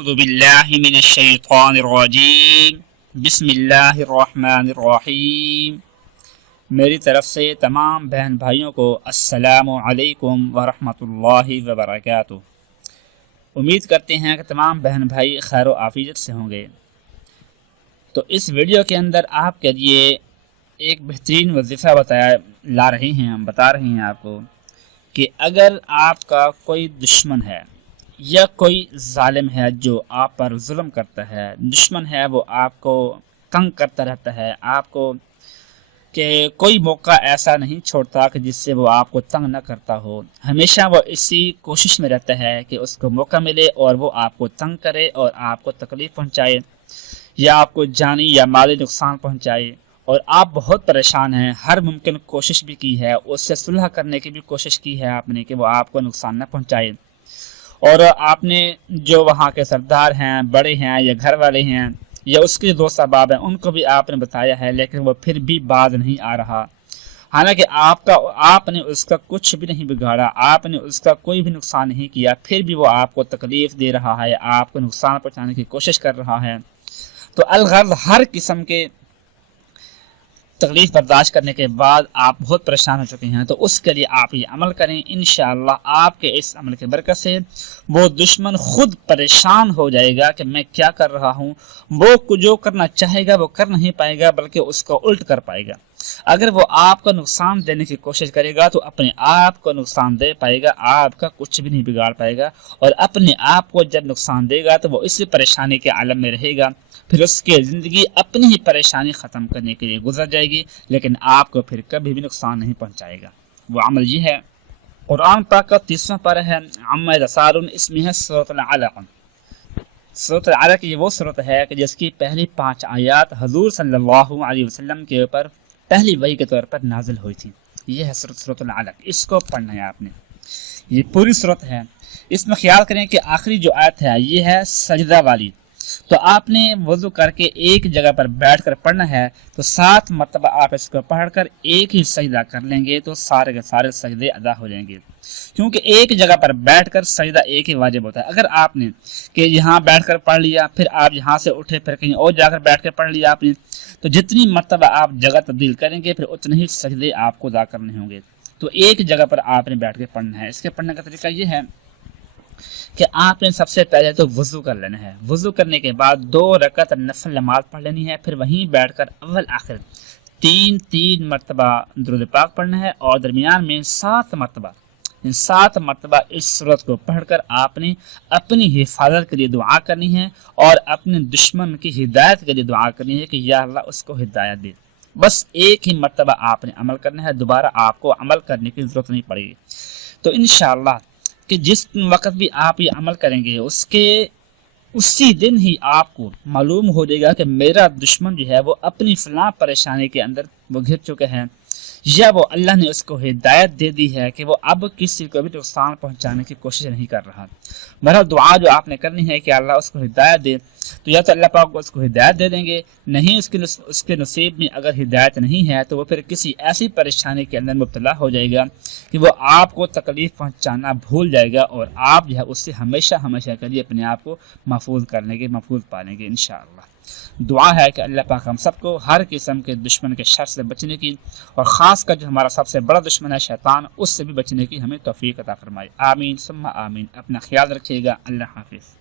اعوذ باللہ من الشیطان الرجیم بسم اللہ الرحمن الرحیم۔ میری طرف سے تمام بہن بھائیوں کو السلام علیکم ورحمۃ اللہ وبرکاتہ۔ امید کرتے ہیں کہ تمام بہن بھائی خیر و عافیت سے ہوں گے۔ تو اس ویڈیو کے اندر آپ کے لیے ایک بہترین وظیفہ بتا رہے ہیں آپ کو کہ اگر آپ کا کوئی دشمن ہے یا کوئی ظالم ہے جو آپ پر ظلم کرتا ہے، دشمن ہے وہ آپ کو تنگ کرتا رہتا ہے، آپ کو کہ کوئی موقع ایسا نہیں چھوڑتا کہ جس سے وہ آپ کو تنگ نہ کرتا ہو، ہمیشہ وہ اسی کوشش میں رہتا ہے کہ اس کو موقع ملے اور وہ آپ کو تنگ کرے اور آپ کو تکلیف پہنچائے یا آپ کو جانی یا مالی نقصان پہنچائے، اور آپ بہت پریشان ہیں، ہر ممکن کوشش بھی کی ہے، اس سے صلح کرنے کی بھی کوشش کی ہے آپ نے کہ وہ آپ کو نقصان نہ پہنچائے، اور آپ نے جو وہاں کے سردار ہیں، بڑے ہیں یا گھر والے ہیں یا اس کے دوست احباب ہیں، ان کو بھی آپ نے بتایا ہے، لیکن وہ پھر بھی باز نہیں آ رہا، حالانکہ آپ نے اس کا کچھ بھی نہیں بگاڑا، آپ نے اس کا کوئی بھی نقصان نہیں کیا، پھر بھی وہ آپ کو تکلیف دے رہا ہے، آپ کو نقصان پہنچانے کی کوشش کر رہا ہے۔ تو الغرض ہر قسم کے تکلیف برداشت کرنے کے بعد آپ بہت پریشان ہو چکے ہیں، تو اس کے لیے آپ یہ عمل کریں، انشاءاللہ آپ کے اس عمل کی برکت سے وہ دشمن خود پریشان ہو جائے گا کہ میں کیا کر رہا ہوں، وہ جو کرنا چاہے گا وہ کر نہیں پائے گا بلکہ اس کو الٹ کر پائے گا۔ اگر وہ آپ کو نقصان دینے کی کوشش کرے گا تو اپنے آپ کو نقصان دے پائے گا، آپ کا کچھ بھی نہیں بگاڑ پائے گا، اور اپنے آپ کو جب نقصان دے گا تو وہ اسی پریشانی کے عالم میں رہے گا، پھر اس کی زندگی اپنی ہی پریشانی ختم کرنے کے لیے گزر جائے گی، لیکن آپ کو پھر کبھی بھی نقصان نہیں پہنچائے گا۔ وہ عمل یہ ہے، قرآن پاک کا 30واں پارہ ہے، عما یتساءلون، اس میں ہے سورۃ العلق۔ سورۃ العلق یہ وہ سورت ہے کہ جس کی پہلی 5 آیات حضور صلی اللہ علیہ وسلم کے اوپر پہلی وحی کے طور پر نازل ہوئی تھی۔ یہ ہے سورۃ العلق، اس کو پڑھنا ہے آپ نے، یہ پوری سورت ہے۔ اس میں خیال کریں کہ آخری جو آیت ہے یہ ہے سجدہ والی، تو آپ نے وضو کر کے ایک جگہ پر بیٹھ کر پڑھنا ہے، تو 7 مرتبہ آپ اس کو پڑھ کر ایک ہی سجدہ کر لیں گے تو سارے کے سارے سجدے ادا ہو جائیں گے، کیونکہ ایک جگہ پر بیٹھ کر سجدہ ایک ہی واجب ہوتا ہے۔ اگر آپ نے کہ یہاں بیٹھ کر پڑھ لیا، پھر آپ یہاں سے اٹھے، پھر کہیں اور جا کر بیٹھ کر پڑھ لیا آپ نے، تو جتنی مرتبہ آپ جگہ تبدیل کریں گے پھر اتنے ہی سجدے آپ کو ادا کرنے ہوں گے۔ تو ایک جگہ پر آپ نے بیٹھ کے پڑھنا ہے۔ اس کے پڑھنے کا طریقہ یہ ہے کہ آپ نے سب سے پہلے تو وضو کر لینا ہے، وضو کرنے کے بعد 2 رکعت نفل نماز پڑھ لینی ہے، پھر وہیں بیٹھ کر اول آخر 3 مرتبہ درود پاک پڑھنا ہے، اور درمیان میں 7 مرتبہ اس سورت کو پڑھ کر آپ نے اپنی حفاظت کے لیے دعا کرنی ہے اور اپنے دشمن کی ہدایت کے لیے دعا کرنی ہے کہ یا اللہ اس کو ہدایت دے۔ بس ایک ہی مرتبہ آپ نے عمل کرنا ہے، دوبارہ آپ کو عمل کرنے کی ضرورت نہیں پڑے گی۔ تو انشاءاللہ کہ جس وقت بھی آپ یہ عمل کریں گے اسی دن ہی آپ کو معلوم ہو جائے گا کہ میرا دشمن جو ہے وہ اپنی فلاں پریشانی کے اندر وہ گھر چکے ہیں، یا وہ اللہ نے اس کو ہدایت دے دی ہے کہ وہ اب کسی کو بھی نقصان پہنچانے کی کوشش نہیں کر رہا۔ بہرحال دعا جو آپ نے کرنی ہے کہ اللہ اس کو ہدایت دے، تو یا تو اللہ پاک اس کو ہدایت دے دیں گے، نہیں اس کے نصیب میں اگر ہدایت نہیں ہے تو وہ پھر کسی ایسی پریشانی کے اندر مبتلا ہو جائے گا کہ وہ آپ کو تکلیف پہنچانا بھول جائے گا، اور آپ جو ہے اس سے ہمیشہ کے لیے اپنے آپ کو محفوظ پالیں گے انشاءاللہ۔ دعا ہے کہ اللہ پاک ہم سب کو ہر قسم کے دشمن کے شر سے بچنے کی، اور خاص کر جو ہمارا سب سے بڑا دشمن ہے شیطان، اس سے بھی بچنے کی ہمیں توفیق عطا فرمائے۔ آمین ثم آمین۔ اپنا خیال رکھیے گا۔ اللہ حافظ۔